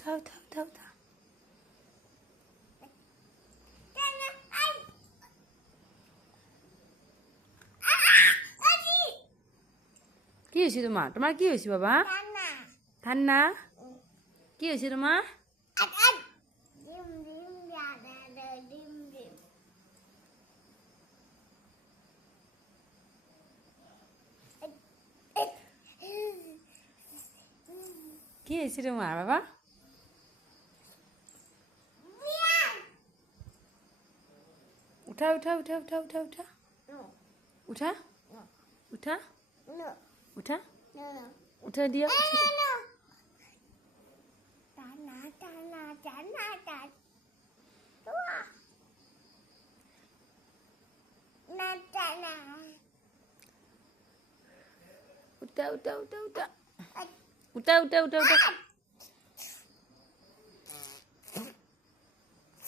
উঠা উঠা উঠা উঠা কি হয়েছে তোমার তোমার কি হয়েছে বাবা ঠান্ডা কি হয়েছে তোমার কি হয়েছে তোমার বাবা উঠা উঠা উঠা উঠা উঠা উঠা উঠা উঠা উঠা উঠা দিয়া উঠা উঠা উঠা উঠা উঠা উঠা উঠা উঠা